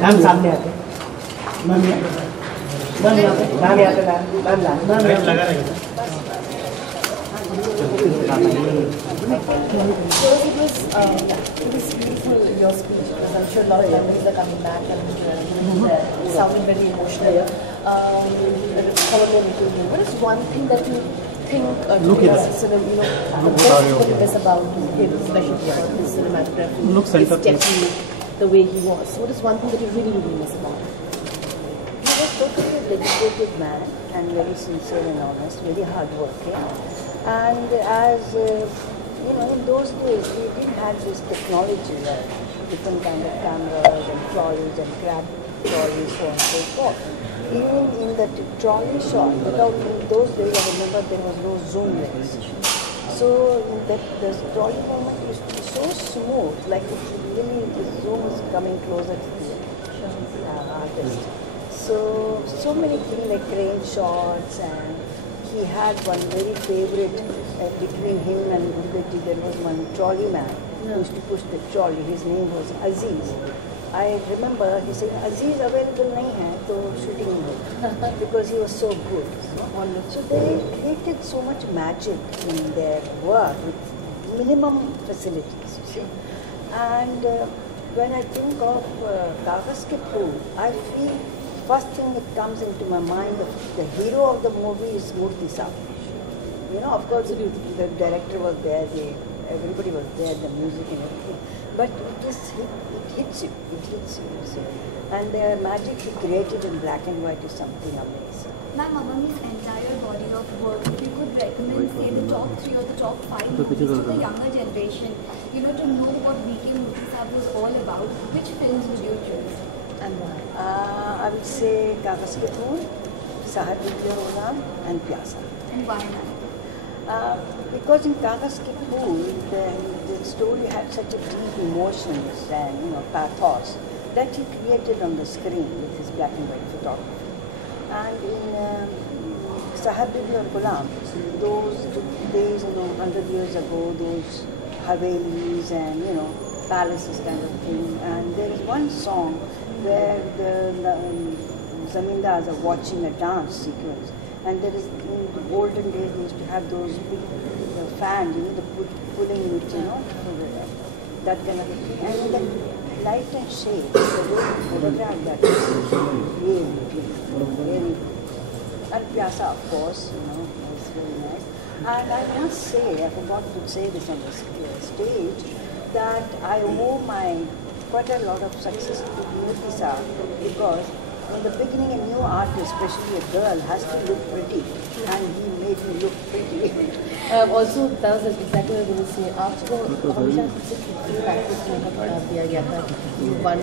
Ma'am सामने आते ma'am यहाँ पे मैम लगा रहेगा So it was beautiful, your speech, because I'm sure a lot of memories are coming back and it sounded very emotional. What is one thing that you think sort of, the best thing is about him, especially about his cinematography, his technique, the way he was? What is one thing that you really, really miss about him? He was totally a dedicated man and very sincere and honest, very hardworking. And as in those days we didn't have this technology, different kind of cameras and trolleys and grab trolleys, so on and so forth. Even in the trolley shot, in those days I remember there was no zoom lens. So the trolley movement used to be so smooth, like really the zoom is coming closer to the artist. So many things like crane shots, and he had one very favorite between him and Gurbeti. There was one trolley man who used to push the trolley. His name was Aziz. I remember he said, Aziz available nahi hai, to shooting ho, because he was so good. So they created so much magic in their work with minimum facilities, you see. And when I think of Kagaz Ke Phool, I feel first thing that comes into my mind, the hero of the movie is Murthy Saab. Of course, the director was there, everybody was there, the music and everything. But it hits you, you see. And the magic he created in black and white is something amazing. Ma'am, among his entire body of work, if you could recommend, say, the top 3 or the top 5 movies to the younger generation, to know what V.K. Murthy Saab was all about, which films would you choose? And why? I would say Kagaz Ke Phool, Sahar Bidi Aur Ghulam, and Pyasa. And why, ma'am? Because in Kagaz Ke Phool, the story had such a deep emotions and pathos that he created on the screen with his black and white photography. And in Sahar Bidi Aur Ghulam, those days, 100 years ago, those Havelis and palaces kind of thing. And there is one song where the zamindars are watching a dance sequence. And there is, in the olden days, they used to have those big fans, the pulling it, that kind of thing. And the light and shade, the way you photograph that is really beautiful, very beautiful. And Pyasa, of course, is very nice. And I must say, I forgot to say this on the stage, that I owe quite a lot of success to Murthy Saab, because in the beginning a new artist, especially a girl, has to look pretty, and he made me look pretty. Also, that was exactly what I was going to say. After हमेशा सबसे खिलखिली practice में दिया गया था. You won,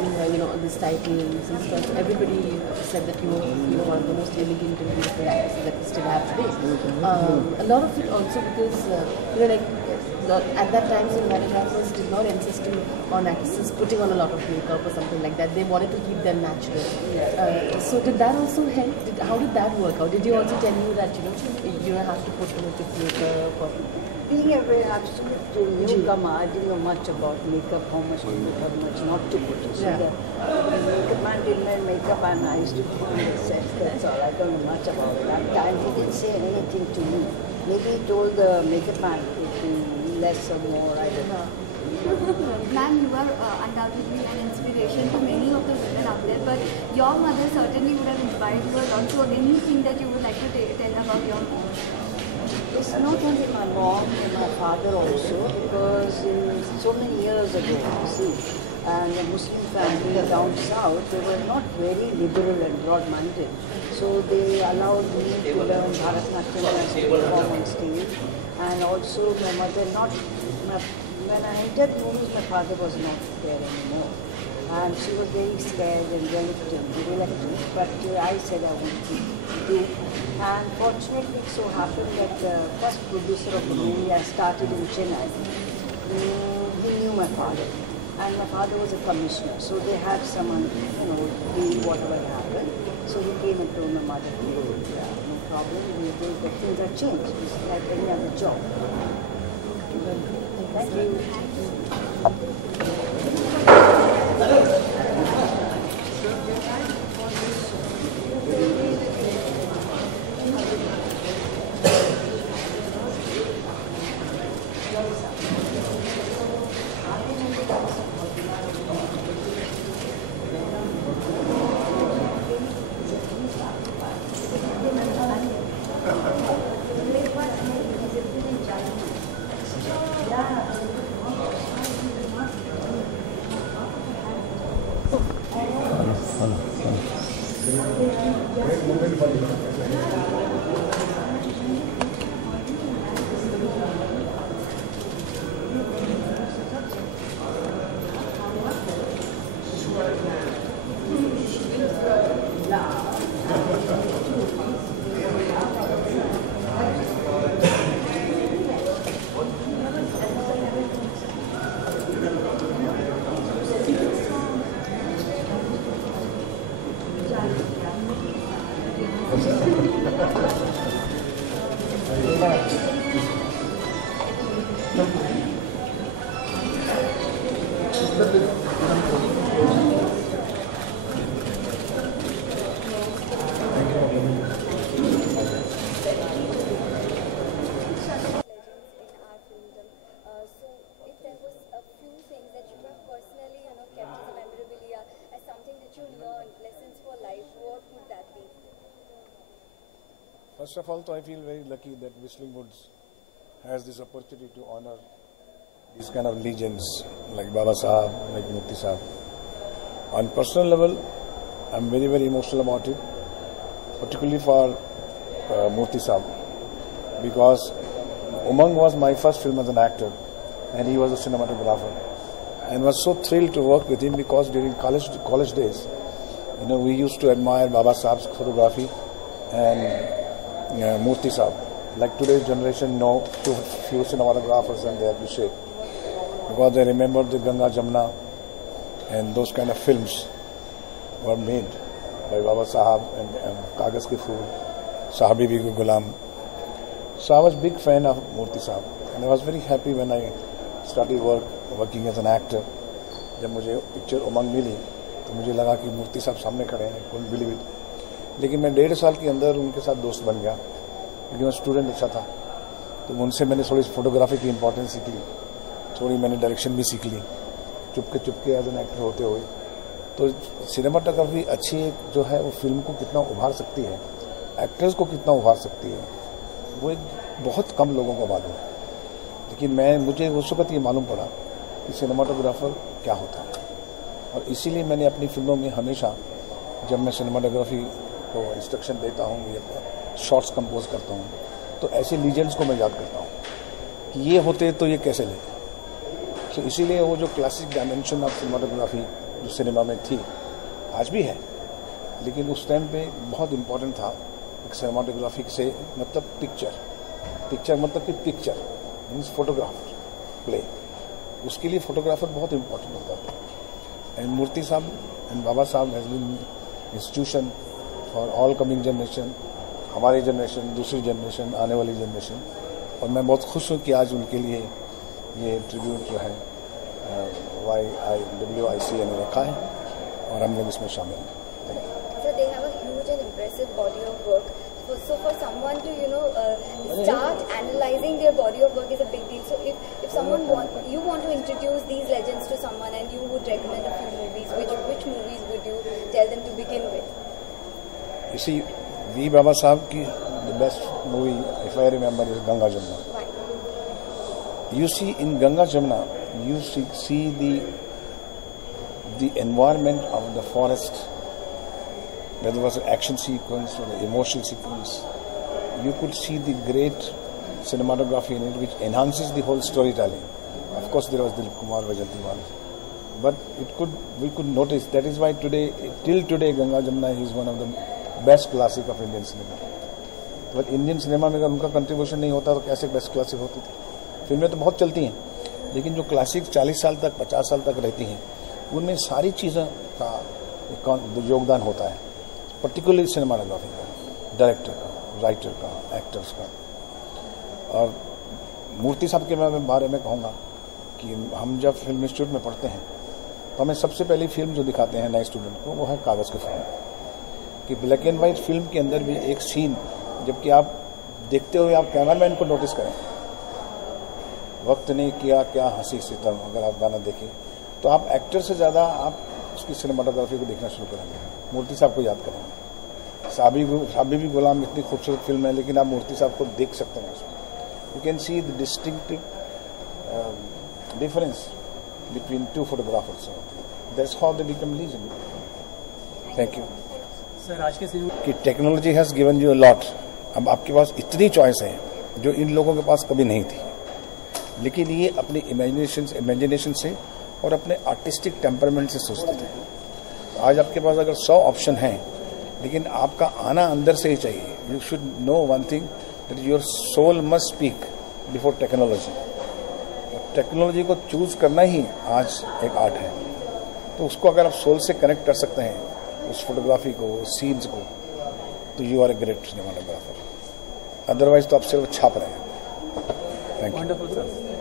this titles and stuff. Everybody said that you were one of the most elegant and beautiful actresses that we still have today. A lot of it also because at that time, cinematographers did not insist on actresses putting on a lot of makeup or something like that. They wanted to keep them natural. So did that also help? How did that work out? Did you also tell you that you have to put too much of makeup? Or being a very absolute newcomer, I didn't know much about makeup, how much to put, how much not to put. So the makeup man did my makeup and I used to put on the set. That's all. I don't know much about it. And he didn't say anything to me. Maybe he told the makeup man to be less or more, I don't know. Ma'am, you are undoubtedly an inspiration to many of the women out there, but your mother certainly would have inspired you a lot. So anything that you would like to tell about your mom? It's not only my mom and my father also, because so many years ago, you see, and the Muslim family down south, they were not very liberal and broad-minded. So they allowed me to learn Bharatanatyam and to perform on stage. And also my mother when I entered movies, my father was not there anymore. And she was very scared and reluctant, but I said I wanted to do. And fortunately it so happened that the first producer of the movie I started in Chennai, he knew my father. And my father was a commissioner, so they had someone, do whatever happened. So he came and told my mother, no problem. The things are changed. It's like any other job. Thank you. First of all, I feel very lucky that Whistling Woods has this opportunity to honor these kind of legends like Baba Sahab, like Murthy Sahab. On personal level, I'm very, very emotional about it, particularly for Murthy Sahab, because Umang was my first film as an actor and he was a cinematographer. And I was so thrilled to work with him because during college days, we used to admire Baba Sahab's photography and Murthy Sahab. Like today's generation know few cinematographers and they appreciate, because they remember the Ganga Jamna and those kind of films were made by Baba Sahab and Kagaz Ke Phool, Sahabi Bi Gulam. So I was a big fan of Murthy Sahab and I was very happy when I started working as an actor. जब मुझे picture उमंग मिली तो मुझे लगा कि मूर्ति साहब सामने खड़े हैं, couldn't believe it. लेकिन मैं 1.5 साल के अंदर उनके साथ दोस्त बन गया क्योंकि मैं स्टूडेंट अच्छा था. तो उनसे मैंने थोड़ी फोटोग्राफी की इंपॉर्टेंस सीख ली, थोड़ी मैंने डायरेक्शन भी सीख ली चुपके एज एन एक्टर होते हुए. तो सिनेमाटोग्राफी अच्छी जो है वो फिल्म को कितना उभार सकती है, एक्टर्स को कितना उभार सकती है, वो एक बहुत कम लोगों को मालूम है. लेकिन मुझे उस वक्त ये मालूम पड़ा कि सिनेमाटोग्राफर क्या होता है. और इसीलिए मैंने अपनी फिल्मों में हमेशा जब मैं सिनेमाटोग्राफी को इंस्ट्रक्शन देता हूँ या शॉर्ट्स कंपोज करता हूँ तो ऐसे लीजेंड्स को मैं याद करता हूँ कि ये होते तो ये कैसे लेते. तो इसीलिए वो जो क्लासिक डायमेंशन ऑफ सिनेमाटोग्राफी जो सिनेमा में थी आज भी है, लेकिन उस टाइम पे बहुत इम्पोर्टेंट था. एक सिनेमाटोग्राफी से मतलब पिक्चर मतलब कि पिक्चर मीन्स फोटोग्राफर प्ले, उसके लिए फोटोग्राफर बहुत इम्पोर्टेंट होता था. एंड मूर्ति साहब and Baba Saheb has been institution for all coming generation, हमारी जनरेशन, दूसरी जनरेशन, आने वाली जनरेशन. और मैं बहुत खुश हूँ कि आज उनके लिए ये ट्रिब्यूट जो है WIC ने रखा है और हम लोग इसमें शामिल हैं. So they have a huge and impressive body of work. So for someone to start analyzing their body of work is a big deal. So if someone you want to introduce these legends to someone and you would recommend a few movies, which movies would you tell them to begin with? You see, V. Baba Sahab ki the best movie, if I remember, is Ganga Jamna. Right. You see, in Ganga Jamna, you see the environment of the forest, whether it was an action sequence or the emotional sequence. You could see the great cinematography in it, which enhances the whole storytelling. Of course, there was Dilip Kumar Vajantiwal, but we could notice. That is why till today, Ganga Jamna is one of the best classic of Indian cinema. But Indian cinema में अगर उनका contribution नहीं होता तो कैसे best classic होती थी. फिल्में तो बहुत चलती हैं, लेकिन जो क्लासिक 40 साल तक 50 साल तक रहती हैं उनमें सारी चीज़ों का योगदान होता है, पर्टिकुलरली सिनेमाटोग्राफी का, डायरेक्टर का, राइटर का, एक्टर्स का। और मूर्ति साहब के मैं बारे में कहूँगा कि हम जब फिल्म इंस्टीट्यूट में पढ़ते हैं तो हमें सबसे पहली फिल्म जो दिखाते हैं नए स्टूडेंट को वो है कागज़ की फिल्म। कि ब्लैक एंड वाइट फिल्म के अंदर भी एक सीन जबकि आप देखते हुए आप कैमरामैन को नोटिस करें, वक्त ने किया क्या हंसी सितम, अगर आप गाना देखें तो आप एक्टर से ज़्यादा आप उसकी सिनेमाटोग्राफी को देखना शुरू करेंगे। मूर्ति साहब को याद करेंगे। साबी भी गुलाम इतनी खूबसूरत फिल्म है, लेकिन आप मूर्ति साहब को देख सकते हैं उसमें। You can see the distinctive difference between two photographers. That's how they become legend. Thank you sir. आज के सिनेमा कि technology has given you a lot. अब आपके पास इतनी चॉइस है जो इन लोगों के पास कभी नहीं थी, लेकिन ये अपनी इमेजिनेशन से और अपने आर्टिस्टिक टेम्परामेंट से सोचते थे। आज आपके पास अगर 100 ऑप्शन हैं, लेकिन आपका आना अंदर से ही चाहिए। You should know one thing that your soul must speak before technology. Technology को चूज करना ही आज एक आर्ट है। तो उसको अगर आप सोल से कनेक्ट कर सकते हैं, उस फोटोग्राफी को, उस सीन्स को, तो you are a great cinematographer. Otherwise तो आप सिर्फ छाप रहे हैं। Thank you. Wonderful sir.